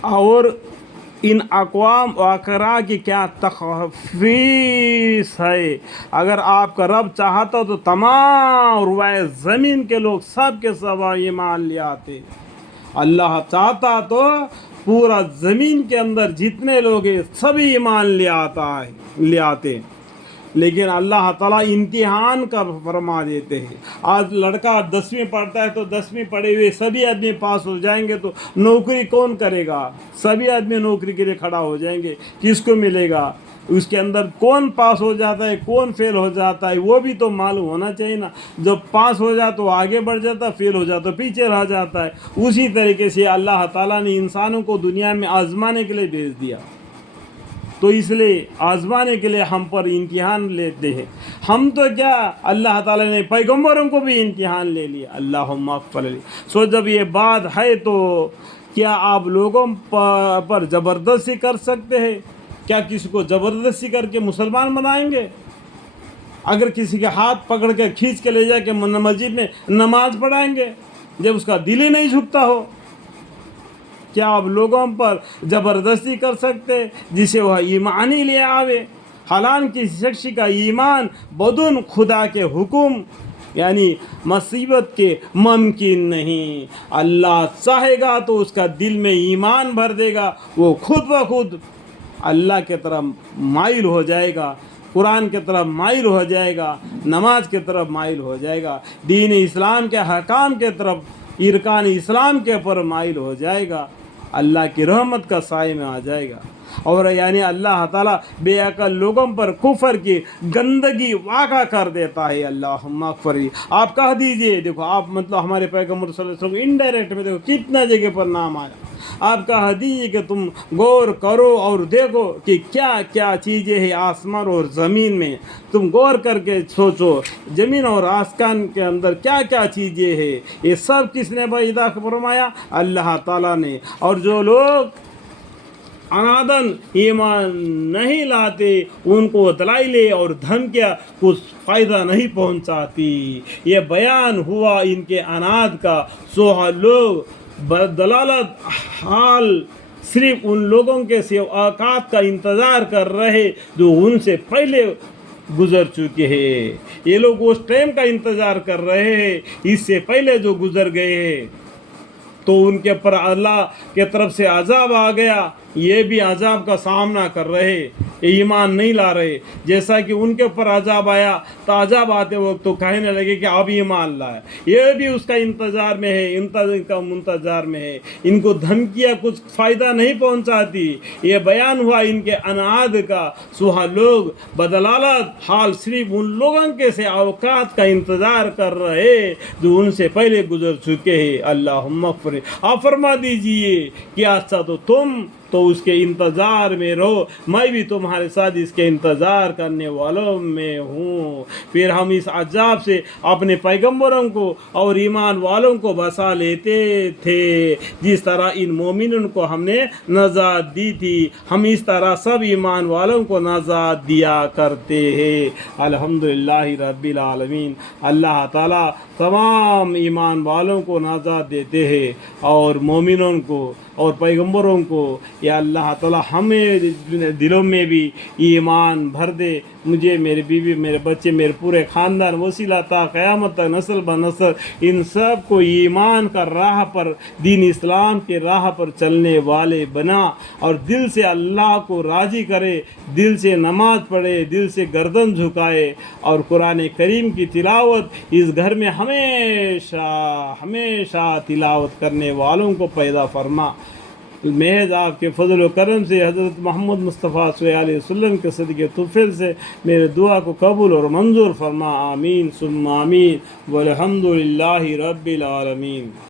اور ان اقوام وقرا کی کیا تخفیص ہے. اگر آپ کا رب چاہتا تو تمام روائے زمین کے لوگ سب کے سب ایمان لے آتے. اللہ چاہتا تو پورا زمین کے اندر جتنے لوگ ہیں سبھی ایمان لے آتے. لیکن اللہ تعالیٰ امتحان کا فرما دیتے ہیں. آج لڑکا 10ویں پڑھتا ہے تو 10ویں پڑھے ہوئے سبھی آدمی پاس ہو جائیں گے تو نوکری کون کرے گا؟ سبھی آدمی نوکری کے لیے کھڑا ہو جائیں گے. کس کو ملے گا؟ اس کے اندر کون پاس ہو جاتا ہے کون فیل ہو جاتا ہے وہ بھی تو معلوم ہونا چاہیے نا. جب پاس ہو جاتا تو آگے بڑھ جاتا، فیل ہو جاتا تو پیچھے رہ جاتا ہے. اسی طریقے سے اللہ تعالیٰ نے انسانوں کو دنیا میں آزمانے کے لیے بھیج دیا. تو اس لیے آزمانے کے لیے ہم پر امتحان لیتے ہیں. ہم تو کیا، اللہ تعالیٰ نے پیغمبروں کو بھی امتحان لے لیا. اللہم اغفر لی. سو جب یہ بات ہے تو کیا آپ لوگوں پر زبردستی کر سکتے ہیں؟ کیا کسی کو زبردستی کر کے مسلمان بنائیں گے؟ اگر کسی کے ہاتھ پکڑ کے کھینچ کے لے جا کے مسجد میں نماز پڑھائیں گے جب اس کا دل ہی نہیں جھکتا ہو؟ کیا آپ لوگوں پر زبردستی کر سکتے جسے وہ ایمان ہی لے آوے؟ حالانکہ شخص کا ایمان بدون خدا کے حکم یعنی مصیبت کے ممکن نہیں. اللہ چاہے گا تو اس کا دل میں ایمان بھر دے گا، وہ خود بخود اللہ کے طرف مائل ہو جائے گا، قرآن کے طرف مائل ہو جائے گا، نماز کے طرف مائل ہو جائے گا، دین اسلام کے حکام کے طرف، ارکان اسلام کے پر مائل ہو جائے گا، اللہ کی رحمت کا سائے میں آ جائے گا. اور یعنی اللہ تعالیٰ بے عقل لوگوں پر کفر کی گندگی واقع کر دیتا ہے. اللہم اغفر لی. آپ کہہ دیجئے، دیکھو آپ مطلب ہمارے پیغمبر صلی اللہ علیہ وسلم انڈائریکٹ میں دیکھو کتنا جگہ پر نام آیا. آپ کہہ دیجئے کہ تم غور کرو اور دیکھو کہ کیا کیا چیزیں ہیں آسمان اور زمین میں. تم غور کر کے سوچو زمین اور آسمان کے اندر کیا کیا چیزیں ہیں. یہ سب کس نے پیدا فرمایا؟ اللہ تعالیٰ نے. اور جو لوگ عنادن ایمان نہیں لاتے ان کو دلائلیں اور دھمکیاں کچھ فائدہ نہیں پہنچاتی. یہ بیان ہوا ان کے عناد کا. سو لوگ دلالت حال صرف ان لوگوں کے اوقات کا انتظار کر رہے جو ان سے پہلے گزر چکے ہیں. یہ لوگ اس ٹائم کا انتظار کر رہے ہیں اس سے پہلے جو گزر گئے ہیں. تو ان کے پر اللہ کے طرف سے عذاب آ گیا، یہ بھی عذاب کا سامنا کر رہے، ایمان نہیں لا رہے. جیسا کہ ان کے اوپر عذاب آیا تو عذاب آتے وقت تو کہنے لگے کہ اب ایمان لائے. یہ بھی اس کا انتظار میں ہے، منتظار میں ہے. ان کو دھمکیاں کچھ فائدہ نہیں پہنچاتی. یہ بیان ہوا ان کے عناد کا. سوہا لوگ بدلالت حال صرف ان لوگوں کے سے اوقات کا انتظار کر رہے جو ان سے پہلے گزر چکے ہیں. اللہم اغفر. آپ فرما دیجئے کہ اچھا تو تم تو اس کے انتظار میں رہو، میں بھی تمہارے ساتھ اس کے انتظار کرنے والوں میں ہوں. پھر ہم اس عذاب سے اپنے پیغمبروں کو اور ایمان والوں کو بچا لیتے تھے جس طرح ان مومنوں کو ہم نے نجات دی تھی. ہم اس طرح سب ایمان والوں کو نجات دیا کرتے ہیں. الحمدللہ رب العالمین. اللہ تعالیٰ تمام ایمان والوں کو نجات دیتے ہیں اور مومنوں کو اور پیغمبروں کو. یا اللہ تعالیٰ ہمیں دلوں میں بھی ایمان بھر دے. مجھے، میرے بیوی، میرے بچے، میرے پورے خاندان وسیلہ تا قیامت تک نسل بہ نسل ان سب کو ایمان کا راہ پر، دین اسلام کے راہ پر چلنے والے بنا اور دل سے اللہ کو راضی کرے، دل سے نماز پڑھے، دل سے گردن جھکائے اور قرآن کریم کی تلاوت اس گھر میں ہمیشہ ہمیشہ تلاوت کرنے والوں کو پیدا فرما. محض آپ کے فضل و کرم سے حضرت محمد مصطفیٰ صلی اللہ علیہ وسلم کے صدقے طفیل سے میرے دعا کو قبول اور منظور فرما. آمین ثم آمین والحمد للہ رب العالمین.